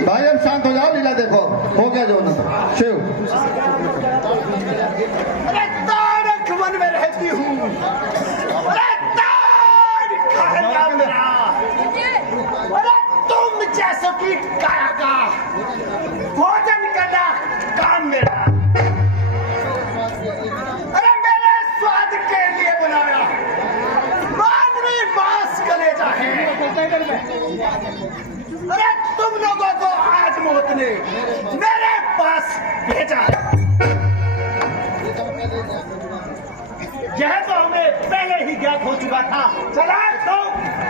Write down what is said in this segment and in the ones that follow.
भाई अब शांत हो जाओ, लीला देखो हो गया जो ना शिव। अरे तारक वन में रहती हूँ, अरे तारक खाना मेरा, अरे तुम जैसों की काया का भोजन करना काम मेरा। अरे मेरे स्वाद के लिए बनाया मानवी मांस कलेजा है। अरे तुम लोगों को आज मौत ने मेरे पास भेजा है। यह तो हमें पहले ही ज्ञात हो चुका था। चला तो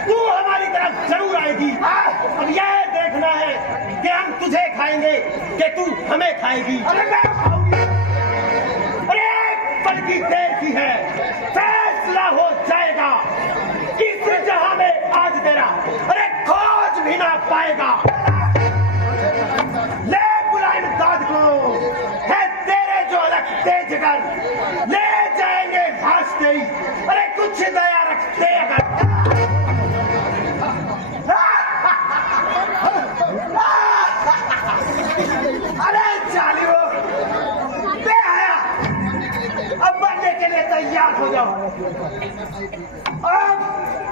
तू हमारी तरफ जरूर आएगी। अब यह देखना है कि हम तुझे खाएंगे कि तू हमें खाएगी। अरे मैं खाऊंगी। अरे एक पल की देर की है, फैसला हो जाएगा। इस जहां में आज तेरा अरे खोज भी ना पाएगा। ले बुला इमदाद को, है तेरे जो रखते जिगर ले जाएंगे भासते ही। अरे कुछ दया रखते अगर। अरे जालियो बे आया, अब मरने के लिए तैयार हो जाओ।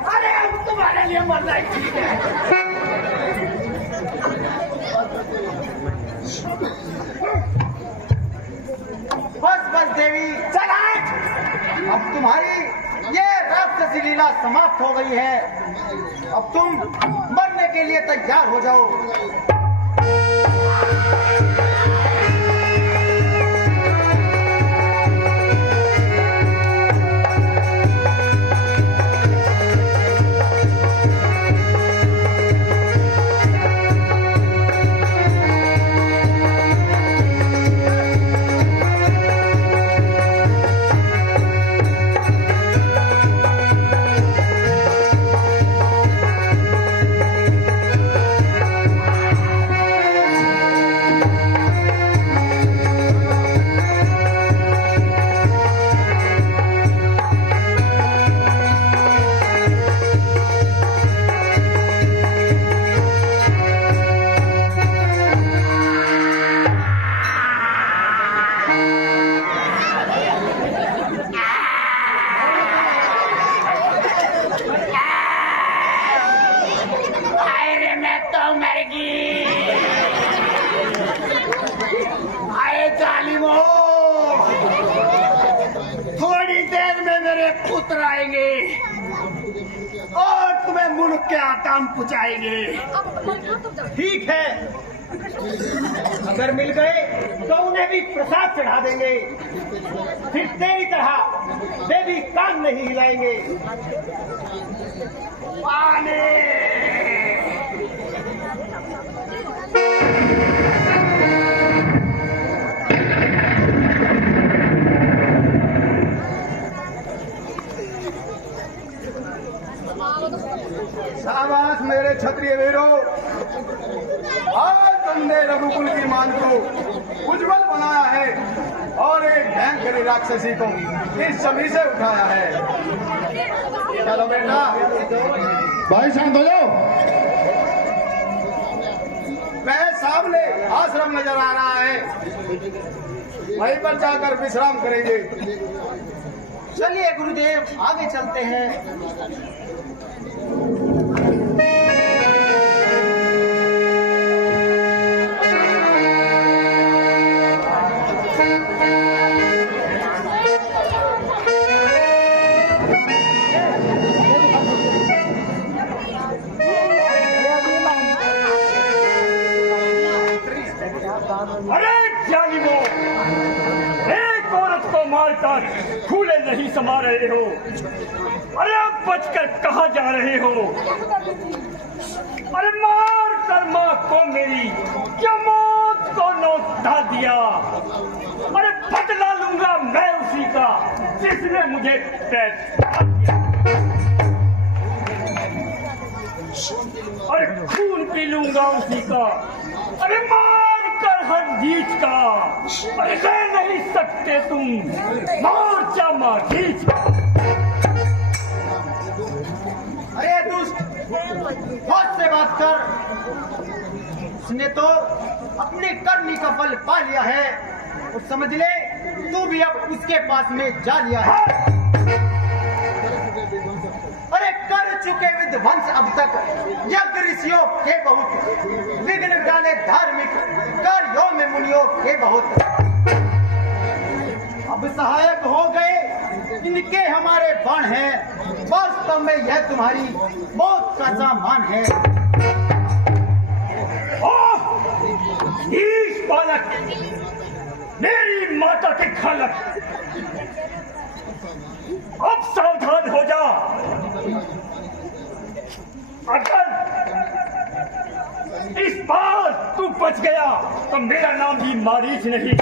अरे अब तुम्हारे लिए मरना ही ठीक है। बस बस देवी चल हट। अब तुम्हारी ये राक्षसी लीला समाप्त हो गई है। अब तुम मरने के लिए तैयार हो जाओ। थोड़ी देर में मेरे पुत्र आएंगे और तुम्हें मुल्क के आटाम पुचाएंगे। ठीक है, अगर मिल गए तो उन्हें भी प्रसाद चढ़ा देंगे। फिर तेरी तरह वे भी कान नहीं हिलाएंगे। पानी शाबाश मेरे क्षत्रिय वीरों, आज तुमने रघुकुल की मान को उज्जवल बनाया है और एक भयंकर राक्षसी को इस छवि से उठाया है। चलो बेटा, भाई शांत हो जाओ। वह सामने आश्रम नजर आ रहा है, वहीं पर जाकर विश्राम करेंगे। चलिए गुरुदेव, आगे चलते हैं। अरे जालिमों, एक औरत को मारकर फूले नहीं समा रहे हो। अरे अब बचकर कहाँ जा रहे हो? अरे मार कर माँ को मेरी क्या मौत को नौता दिया। अरे बदला लूंगा मैं उसी का जिसने मुझे पैदा किया। भी लूंगा उसी का। अरे मार कर हर जीत का, अरे कह नहीं सकते तुम मोर्चा मार जीत। अरे दुष्ट, होश से बात कर। उसने तो अपने करनी का फल पा लिया है और समझ ले तू भी अब उसके पास में जा लिया है। अरे कर चुके विध्वंस अब तक यज्ञ ऋषियों के बहुत, विघ्न डाले धार्मिक कार्यों में मुनियों के बहुत। अब सहायक हो गए इनके हमारे बाण हैं, वास्तव में यह तुम्हारी मौत का सामान है। नीच बालक, मेरी माता के खलक, अब सावधान हो जा। अगर इस बार तू बच गया तो मेरा नाम भी मारीच नहीं।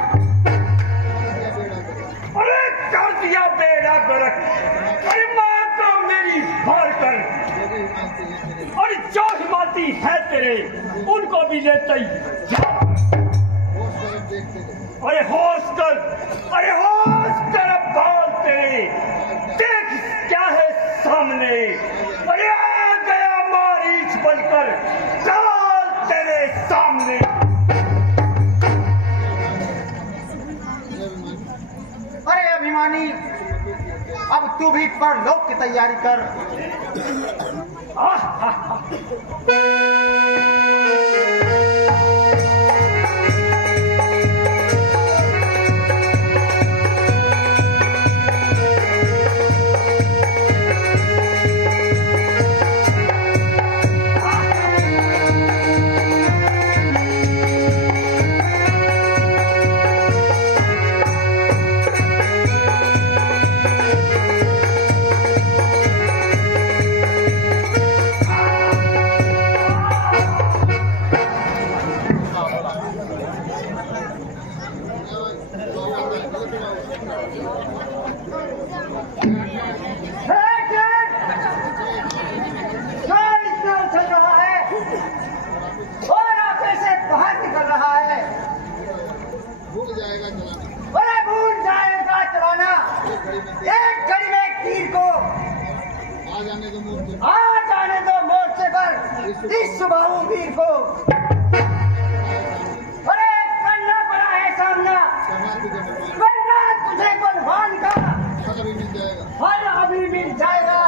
अरे कर दिया बेड़ा गर्क, अरे माँ को मेरी मार कर, और जो हिमाती है तेरे उनको भी लेते जा। अरे होश कर, अरे होश कर, अब बाल तेरे देख क्या है सामने। अरे आ गया मारीच बनकर काल तेरे सामने। अरे अभिमानी, अब तू भी परलोक की तैयारी कर। इस सुबाहु वीर को अरे करना पड़ा है सामना, करना तुझे बलवान का फल अभी मिल जाएगा,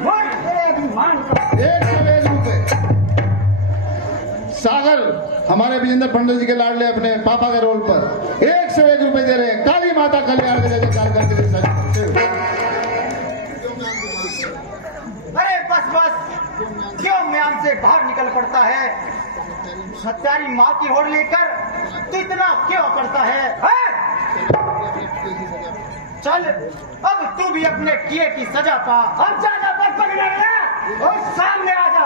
मुझ तेरे अभिमान का। 101 रुपए सागर हमारे विजेंद्र पंडित जी के लाडले अपने पापा के रोल पर 101 रुपए दे रहे हैं। काली माता कल्याण के लिए कार्यक्रम के लिए। अरे बस बस, क्यों म्यान से बाहर निकल पड़ता है? सत्यारी माँ की होड़ लेकर तू इतना क्यों करता है? चल अब तू भी अपने किए की सजा पा। अब ज्यादा बक पकड़े और सामने आ जा।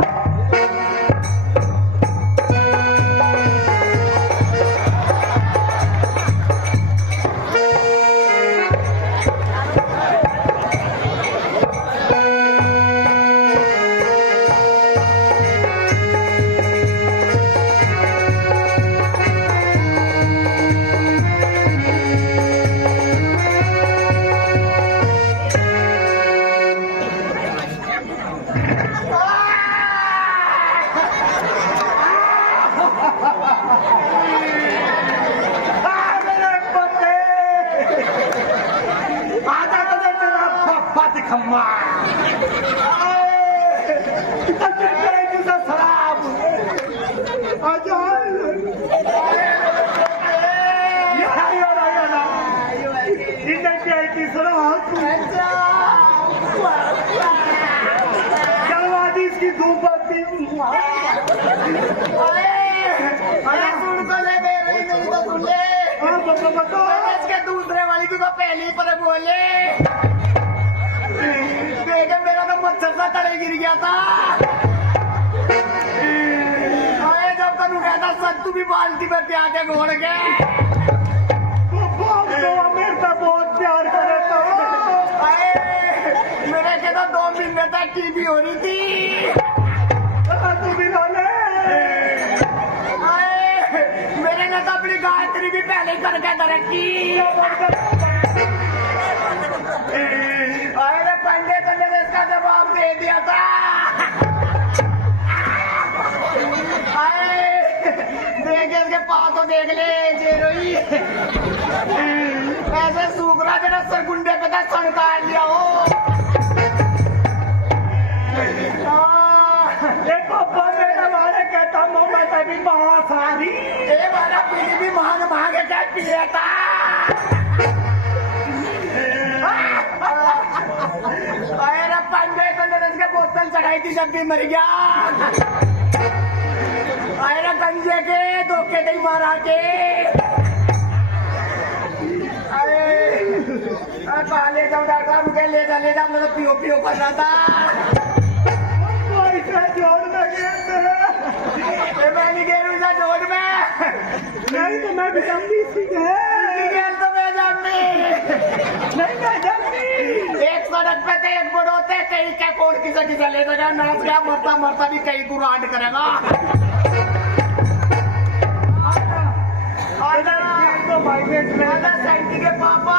दूसरे वाली को पहले पर बोले देखे मेरा तो मच्छर सा तले गिर गया था। अरे जब तक उठा था सत्तू भी बाल्टी में प्यार के घोड़ गए। मेरे से बहुत प्यार करे तो मेरे के तो 2 महीने तक टीबी हो रही थी। तू भी बोले पढ़ाई करके तरक्की। अरे पंडित ने इसका जवाब दे दिया था। देख इसके पास तो देख ले जेरोई ऐसे सूखरा जरा सरगुंडे पे था संतान लिया हो। पापा मेरा वाले कहता हूँ मैं तभी बहुत सारी ये वाला पीली भी मांग मांग के पिया था। अरे पंडित ने इसके बोतल चढ़ाई थी जब भी मर गया। अरे गंजे के धोखे नहीं मारा के। अरे ले जाओ डॉक्टर साहब मुझे ले जा मतलब पियो पियो कर रहा था। जोड़ में मैं नहीं गेरूंगा जोड़ में नहीं तो मैं भी जम्मी सी गेल तो मैं जम्मी नहीं मैं जम्मी एक सड़क पे थे एक बड़ोते कहीं क्या कौन किसा ले जाएगा नाच गया मरता मरता भी कहीं को रांड करेगा। तो माइग्रेट में सैंटी के पापा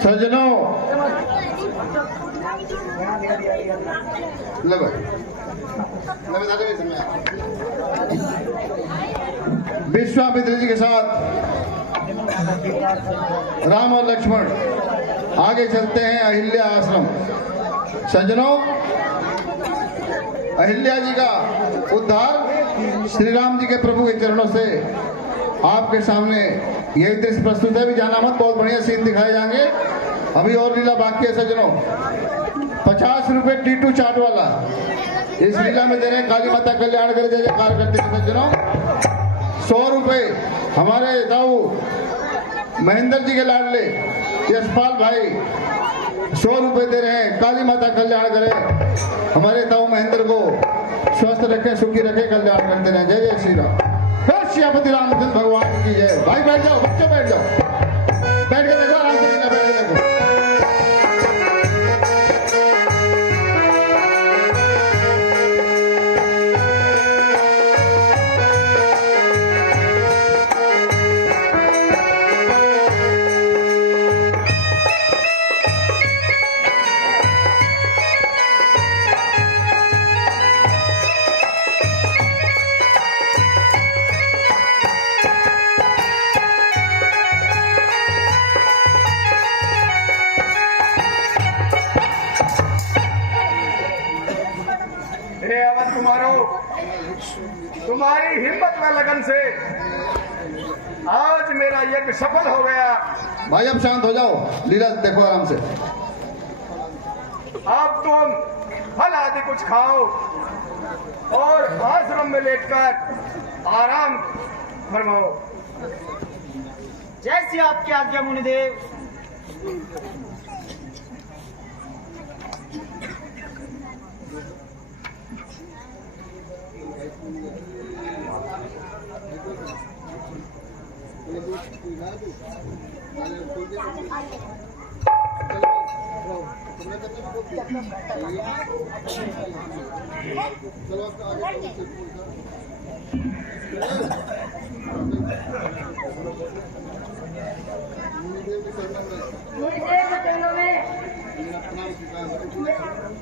सज्जनों विश्वामित्र जी के साथ राम और लक्ष्मण आगे चलते हैं अहिल्या आश्रम। सज्जनों अहिल्या जी का उद्धार श्री राम जी के प्रभु के चरणों से आपके सामने यही दृश्य प्रस्तुत है। भी जाना मत, बहुत बढ़िया सीन दिखाए जाएंगे। अभी और लीला बाकी है सज्जनों। 50 रुपए टीटू चाट वाला इस लीला में दे रहे हैं। काली माता कल्याण करे जय जयकार करते हैं सज्जनों। 100 रुपए हमारे दाऊ महेंद्र जी के लाडले यशपाल भाई 100 रुपए दे रहे हैं। काली माता कल्याण करे हमारे ताऊ महेंद्र को स्वस्थ रखे सुखी रखे कल्याण करते रहे। जय जय श्री राम। श्रीपति रामचंद्र भगवान की जय। भाई बैठ जाओ, बच्चों बैठ जाओ, बैठ के देखो आराम से बैठ के देखो। तुम्हारी हिम्मत व लगन से आज मेरा यज्ञ सफल हो गया। भाई अब शांत हो जाओ, लीला देखो आराम से। अब तुम फल आदि कुछ खाओ और आश्रम में लेटकर आराम फरमाओ। जैसी आपकी आज्ञा मुनिदेव।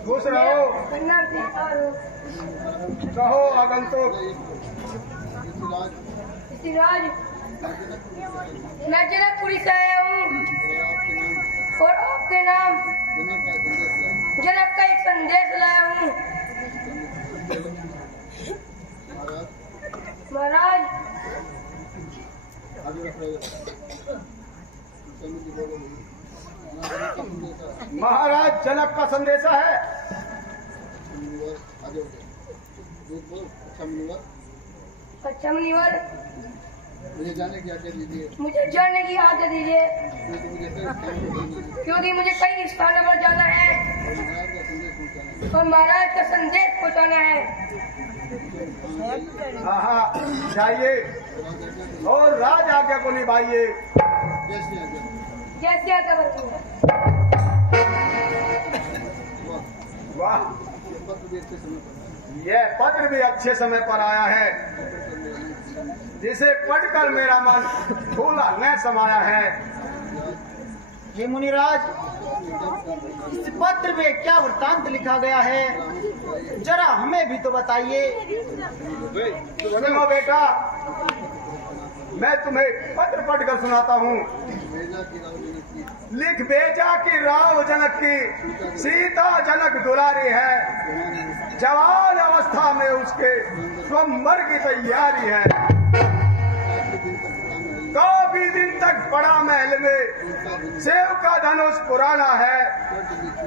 खुश रहो। कहो आगंतुक। मैं जनकपुरी से आया हूँ और आपके नाम जनक का एक संदेश लाया हूँ। महाराज महाराज जनक का संदेशा है। अच्छा मुनिवर, मुझे जाने की आज्ञा दीजिए। मुझे जाने की आज्ञा दीजिए क्योंकि मुझे कई स्थानों पर जाना है और महाराज का संदेश पहुंचाना है। हाँ जाइए और राज आज्ञा को निभाइए। जैसे आज्ञा करती हूँ। वाह, यह पत्र भी अच्छे समय पर आया है, जिसे पढ़कर मेरा मन फूला न समाया है। हे मुनिराज, इस पत्र में क्या वृत्तांत लिखा गया है, जरा हमें भी तो बताइए। सुनो बेटा, मैं तुम्हें पत्र पढ़कर सुनाता हूँ। लिख भेजा कि राम जनक की सीता जनक दुलारी है, जवान अवस्था में उसके स्वयंवर की तैयारी है। काफी दिन तक बड़ा महल में सेव का धनुष पुराना है,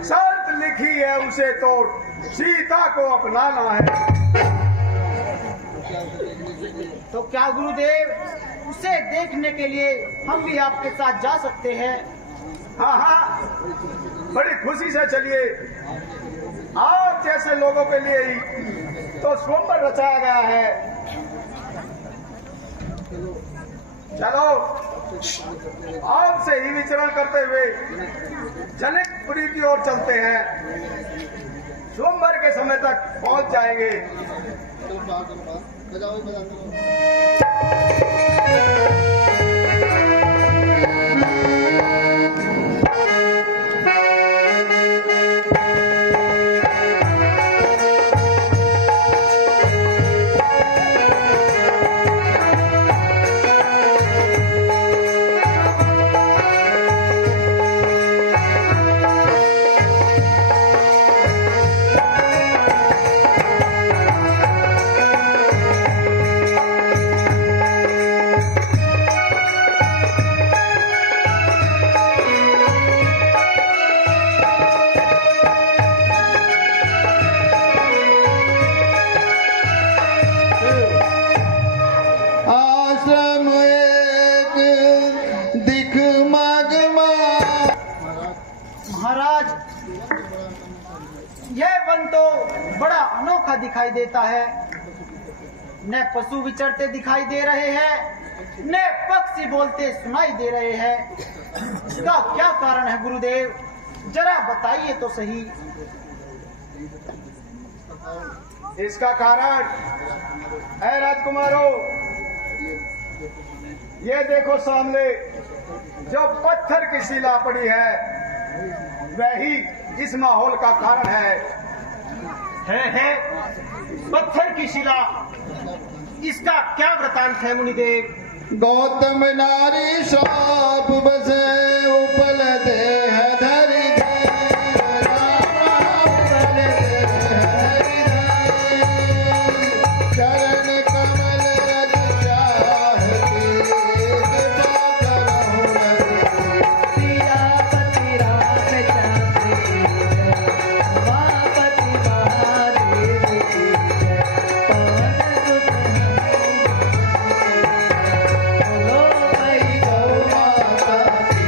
शर्त लिखी है उसे तो सीता को अपनाना है। तो क्या गुरुदेव, उसे देखने के लिए हम भी आपके साथ जा सकते हैं? हाँ हाँ, बड़ी खुशी से चलिए। आप जैसे लोगों के लिए ही तो स्वयंवर रचाया गया है। चलो, आपसे ही विचरण करते हुए जनकपुरी की ओर चलते हैं। स्वयंवर के समय तक पहुंच जाएंगे। महाराज, यह वन तो बड़ा अनोखा दिखाई देता है। न पशु विचरते दिखाई दे रहे हैं, न पक्षी बोलते सुनाई दे रहे हैं। इसका क्या कारण है गुरुदेव, जरा बताइए तो सही। इसका कारण है राजकुमारों, ये देखो सामने जो पत्थर की शिला पड़ी है, वही इस माहौल का कारण है पत्थर की शिला। इसका क्या वृतांत है मुनिदेव? गौतम नारी शाप बसे उपल देह धरि चरण कमल रज चाहती सियापति रामचंद्र उमापति महादेव की जय। पवन सुत बोलो भाई गौ माता की।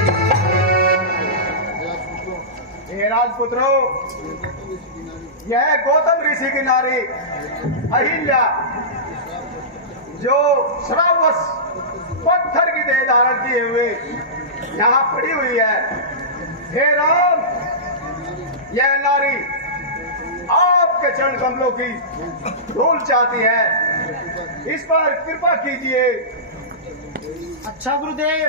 हे राजपुत्रों, यह गौतम ऋषि की नारी अहिल्या, जो श्रावस पत्थर की देह धारण किए हुए यहाँ पड़ी हुई है। हे राम, यह नारी आपके चरण कमलों की धूल चाहती है, इस पर कृपा कीजिए। अच्छा गुरुदेव,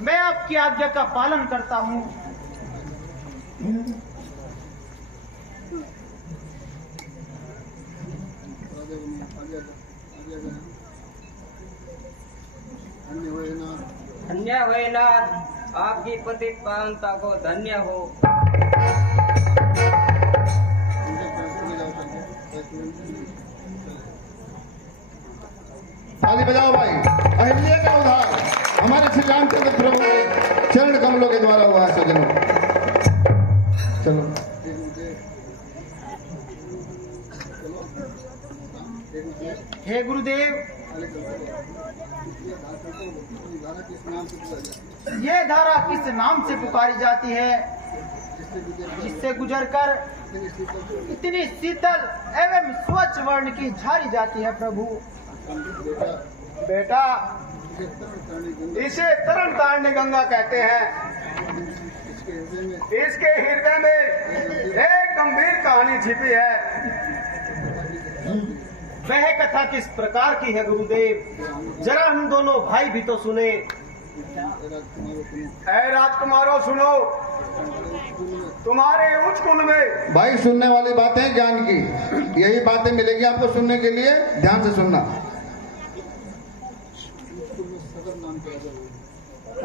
मैं आपकी आज्ञा का पालन करता हूँ। धन्य हुए नाथ, आपकी पतित पावनता को धन्य हो। ताली बजाओ भाई। अहिल्या का उद्धार हमारे श्री रामचंद्र प्रभु के चरण कमलों के द्वारा हुआ है सज्जनों। चलो हे गुरुदेव, ये धारा किस नाम से पुकारी जाती है, जिससे गुजरकर इतनी शीतल एवं स्वच्छ वर्ण की झारी जाती है प्रभु? बेटा, इसे तरन तारणी गंगा कहते हैं। इसके हृदय में एक एक गंभीर कहानी छिपी है। वह कथा किस प्रकार की है गुरुदेव? जरा हम दोनों भाई भी तो सुने। ऐ राजकुमारों सुनो, तुम्हारे उच्च कुल में भाई सुनने वाली बातें ज्ञान की, यही बातें मिलेगी आपको सुनने के लिए, ध्यान से सुनना।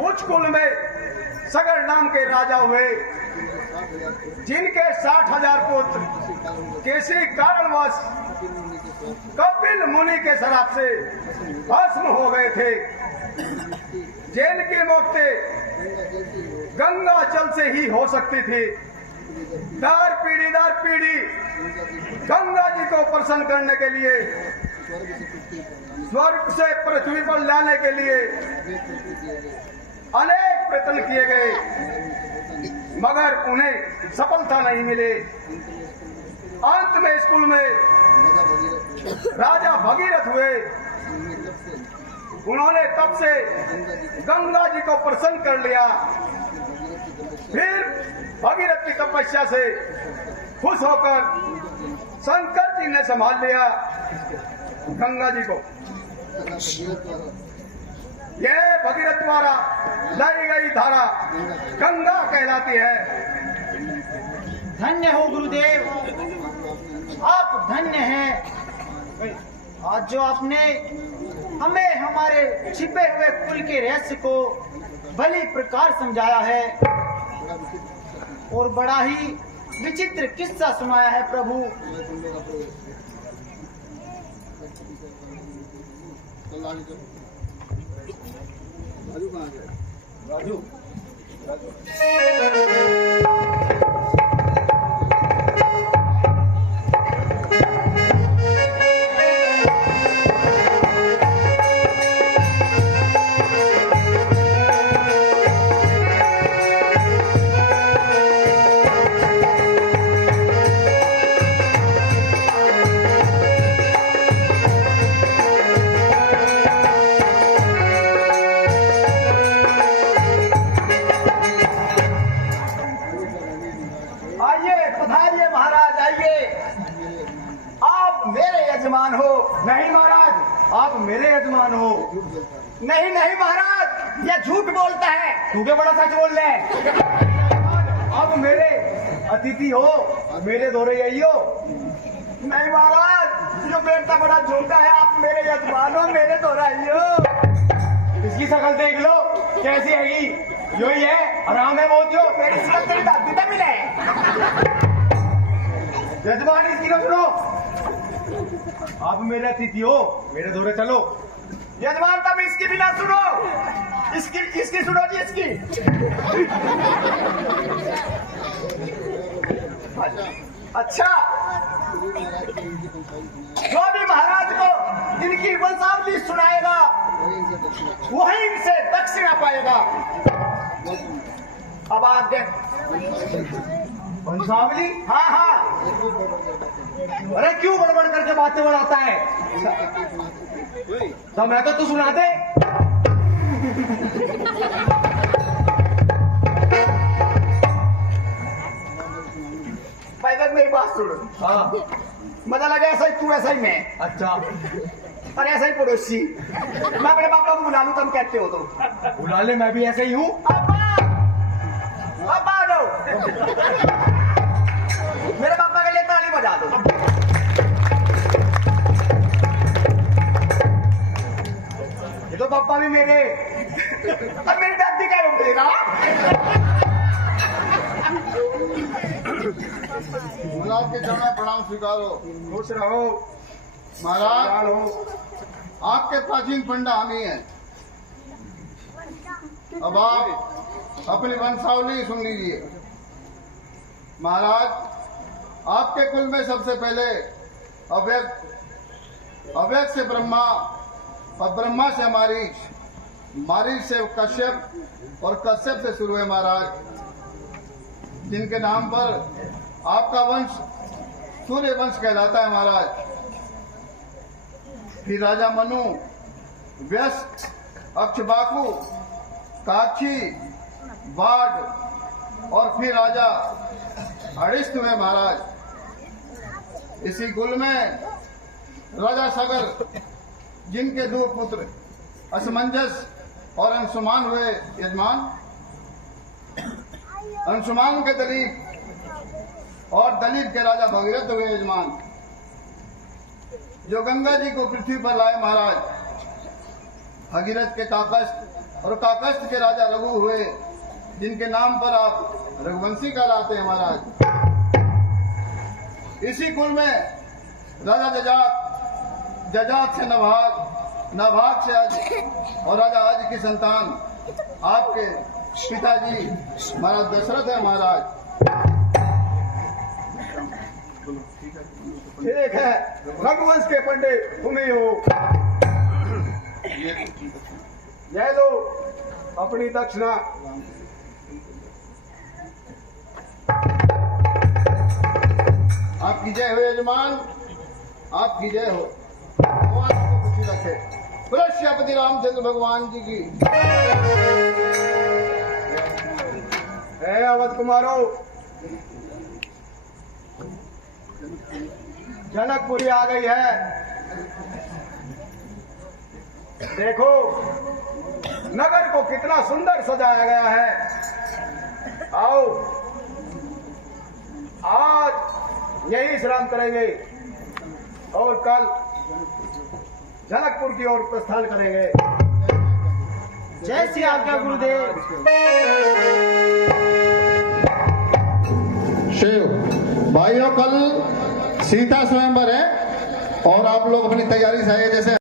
उच्च कुल में सगर नाम के राजा हुए, जिनके 60,000 पुत्र किसी कारणवश कपिल मुनि के शराब से भस्म हो गए थे। जिनकी मौतें गंगा जल से ही हो सकती थी। दर पीढ़ी गंगा जी को प्रसन्न करने के लिए, स्वर्ग से पृथ्वी पर लाने के लिए अनेक प्रयत्न किए गए, मगर उन्हें सफलता नहीं मिली। अंत में स्कूल में राजा भगीरथ हुए। उन्होंने तब से गंगा जी को प्रसन्न कर लिया। फिर भगीरथ की तपस्या से खुश होकर शंकर जी ने संभाल लिया गंगा जी को। यह भगीरथ द्वारा लाई गई धारा गंगा कहलाती है। धन्य हो गुरुदेव, आप धन्य हैं। आज जो आपने हमें हमारे छिपे हुए कुल के रहस्य को भली प्रकार समझाया है और बड़ा ही विचित्र किस्सा सुनाया है प्रभु। राजू नहीं महाराज, आप मेरे यजमान हो। नहीं नहीं महाराज, यह झूठ बोलता है। तू क्या बड़ा सच बोल रहे है? आप मेरे अतिथि हो, मेरे दौरे यही हो। नहीं महाराज, जो बेटा बड़ा झूठा है। आप मेरे यजमान हो, मेरे दौरा ही हो। इसकी शक्ल देख लो कैसी हैगी, यो ही है, आराम है बहुत जो। मेरी शक्ल तेरी दादी तक मिले। यजमान इसकी ना सुनो, आप मेरे अतिथि हो, मेरे दौरे चलो। यजमान तब इसकी भी ना सुनो, इसकी सुनो जी, इसकी। अच्छा, जो भी महाराज को इनकी वंशावली सुनाएगा वही इनसे दक्षिणा पाएगा। अब आगे वंशावली? हाँ हाँ, अरे क्यों बड़बड़ करके बातें बढ़ाता है? तो मैं तो तू सुना दे। पहले मेरी बात सुन। हाँ, मजा लगा ऐसा ही तू, ऐसा ही मैं। अच्छा, और ऐसा ही पड़ोसी। मैं अपने पापा को बुला लूं, तुम कहते हो तो बुला ले, मैं भी ऐसे ही हूँ। अब आ जाओ, मेरे पापा के लिए ताली बजा दो। ये तो पापा भी मेरे। अब मेरी दादी क्या रोक देगा? महाराज के चरण में प्रणाम स्वीकारो। खुश रहो महाराज, हो। आपके प्राचीन पंडा हम ही हैं। अब आप अपनी वंशावली सुन लीजिए। महाराज, आपके कुल में सबसे पहले अव्यक्त से ब्रह्मा और ब्रह्मा से मारीच से कश्यप और कश्यप से शुरू है महाराज, जिनके नाम पर आपका वंश सूर्य वंश कहलाता है महाराज। फिर राजा मनु, व्यस्त, अक्षबाकु, काक्षी, बाढ़ और फिर राजा अड़िष्ट हुए महाराज। इसी कुल में राजा सागर जिनके दो पुत्र असमंजस और अंशुमान हुए यजमान। अंशुमान के दलीप और दलीप के राजा भगीरथ हुए यजमान, जो गंगा जी को पृथ्वी पर लाए महाराज। भगीरथ के काकस्थ और काकस्थ के राजा रघु हुए, जिनके नाम पर आप रघुवंशी कहलाते हैं महाराज। इसी कुल में राजा जजात, जजात से नभाग, नभाग से अज और राजा अज की संतान आपके पिताजी महाराज दशरथ है महाराज। ठीक है, रघुवंश के पंडित तुम ही हो। यह लो अपनी दक्षिणा। आपकी जय हो यजमान, आपकी जय हो। भगवान को खुशी रखे। श्रीपति रामचंद्र भगवान जी की। हे अवध कुमारो, जनकपुरी आ गई है। देखो नगर को कितना सुंदर सजाया गया है। आओ आज यही विश्राम करेंगे और कल जनकपुर की ओर प्रस्थान करेंगे। जय श्री आज्ञा गुरुदेव। शिव भाइयों, कल सीता स्वयंवर है और आप लोग अपनी तैयारी से आइए। जैसे